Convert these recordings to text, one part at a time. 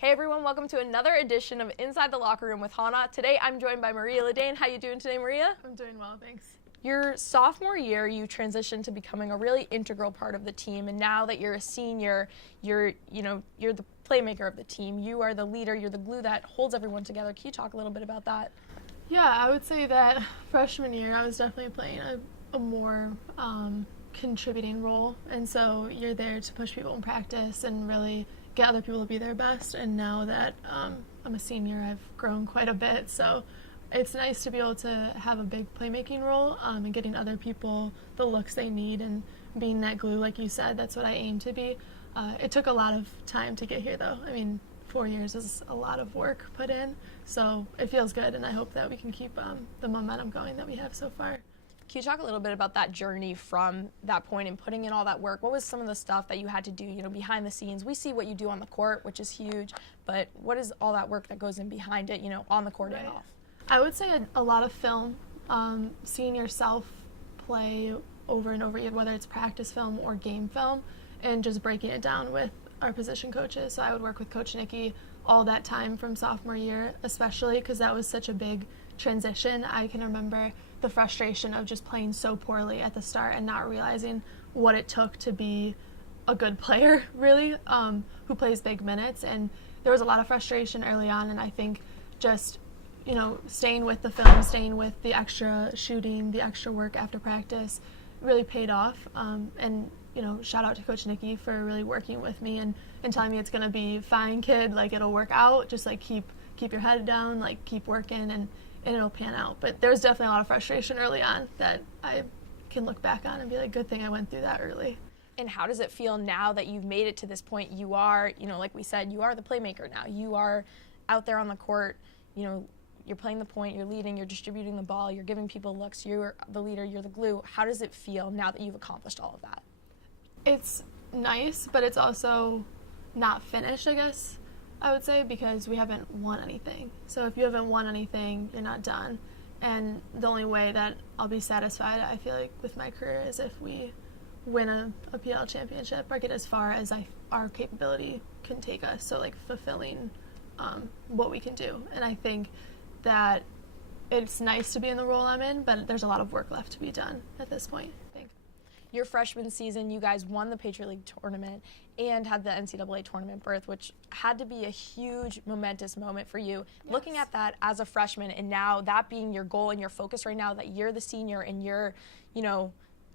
Hey everyone, welcome to another edition of Inside the Locker Room with Hannah. Today I'm joined by Maria Liddane. How you doing today, Maria? I'm doing well, thanks. Your sophomore year, you transitioned to becoming a really integral part of the team, and now that you're a senior, you're the playmaker of the team. You are the leader, you're the glue that holds everyone together. Can you talk a little bit about that? Yeah, I would say that freshman year I was definitely playing a more contributing role, and so you're there to push people in practice and really get other people to be their best. And now that I'm a senior, I've grown quite a bit, so it's nice to be able to have a big playmaking role and getting other people the looks they need and being that glue, like you said. That's what I aim to be. It took a lot of time to get here, though. I mean, 4 years is a lot of work put in, so it feels good, and I hope that we can keep the momentum going that we have so far. Can you talk a little bit about that journey from that point and putting in all that work? What was some of the stuff that you had to do, behind the scenes? We see what you do on the court, which is huge, but what is all that work that goes in behind it, on the court and off? I would say a lot of film, seeing yourself play over and over again, whether it's practice film or game film, and just breaking it down with our position coaches. So I would work with Coach Nikki all that time from sophomore year, especially because that was such a big transition. I can remember the frustration of just playing so poorly at the start and not realizing what it took to be a good player, really, who plays big minutes. And there was a lot of frustration early on, and I think just staying with the film, staying with the extra shooting, the extra work after practice really paid off. And shout out to Coach Nikki for really working with me and telling me it's going to be fine, kid, like it'll work out, just like keep your head down, like keep working and it'll pan out. But there was definitely a lot of frustration early on that I can look back on and be like, good thing I went through that early. And how does it feel now that you've made it to this point? You are, like we said, you are the playmaker now. You are out there on the court, you're playing the point, you're leading, you're distributing the ball, you're giving people looks, you're the leader, you're the glue. How does it feel now that you've accomplished all of that? It's nice, but it's also not finished, I guess, I would say, because we haven't won anything. So if you haven't won anything, you're not done. And the only way that I'll be satisfied, I feel like, with my career is if we win a PL championship or get as far as our capability can take us. So, like, fulfilling what we can do. And I think that it's nice to be in the role I'm in, but there's a lot of work left to be done at this point, I think. Your freshman season, you guys won the Patriot League tournament and had the NCAA tournament berth, which had to be a huge momentous moment for you. Yes. Looking at that as a freshman and now that being your goal and your focus right now, that you're the senior and you're,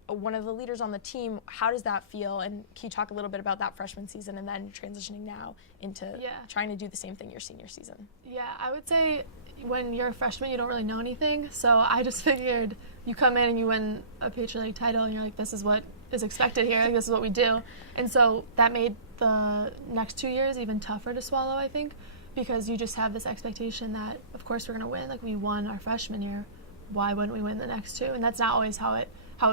one of the leaders on the team, how does that feel? And can you talk a little bit about that freshman season and then transitioning now into trying to do the same thing your senior season? Yeah, I would say when you're a freshman, you don't really know anything. So I just figured you come in and you win a Patriot League title and you're like, this is what is expected here. Like, this is what we do. And so that made the next 2 years even tougher to swallow, I think, because you just have this expectation that, of course, we're going to win. Like, we won our freshman year. Why wouldn't we win the next two? And that's not always how it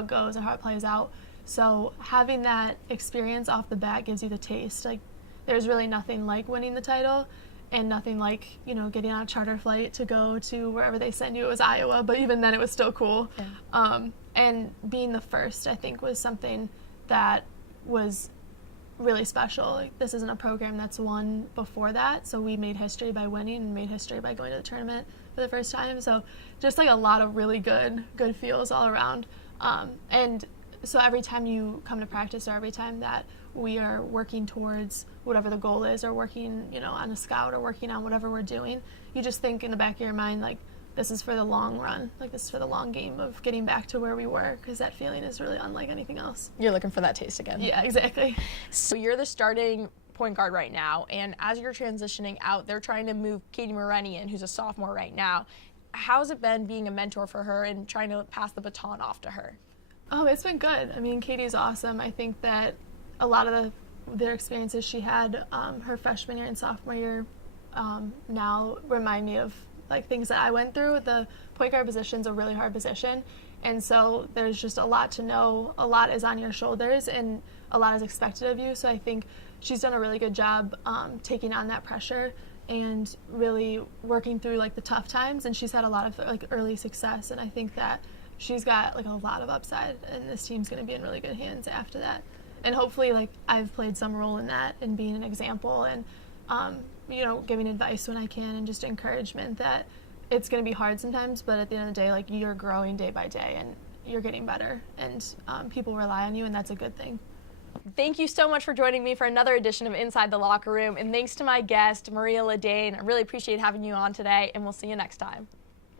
goes or how it plays out. So having that experience off the bat gives you the taste. Like, there's really nothing like winning the title and nothing like, getting on a charter flight to go to wherever they send you. It was Iowa, but even then it was still cool. Yeah. And being the first, I think, was something that was really special. Like, this isn't a program that's won before that, so we made history by winning and made history by going to the tournament for the first time. So just like a lot of really good feels all around. And so every time you come to practice or every time that we are working towards whatever the goal is or working, on a scout or working on whatever we're doing, you just think in the back of your mind, like, this is for the long run. Like, this is for the long game of getting back to where we were, because that feeling is really unlike anything else. You're looking for that taste again. Yeah, exactly. So you're the starting point guard right now, and as you're transitioning out, they're trying to move Katie Moreni in, who's a sophomore right now. How's it been being a mentor for her and trying to pass the baton off to her? Oh, it's been good. I mean, Katie's awesome. I think that a lot of their experiences she had her freshman year and sophomore year now remind me of like things that I went through. The point guard position's a really hard position, and so there's just a lot to know. A lot is on your shoulders, and a lot is expected of you. So I think she's done a really good job taking on that pressure and really working through like the tough times. And she's had a lot of like early success, and I think that she's got like a lot of upside, and this team's going to be in really good hands after that. And hopefully, like, I've played some role in that and being an example and you know, giving advice when I can and just encouragement that it's going to be hard sometimes, but at the end of the day, like, you're growing day by day and you're getting better, and people rely on you, and that's a good thing. Thank you so much for joining me for another edition of Inside the Locker Room, and thanks to my guest, Maria Liddane. I really appreciate having you on today, and we'll see you next time.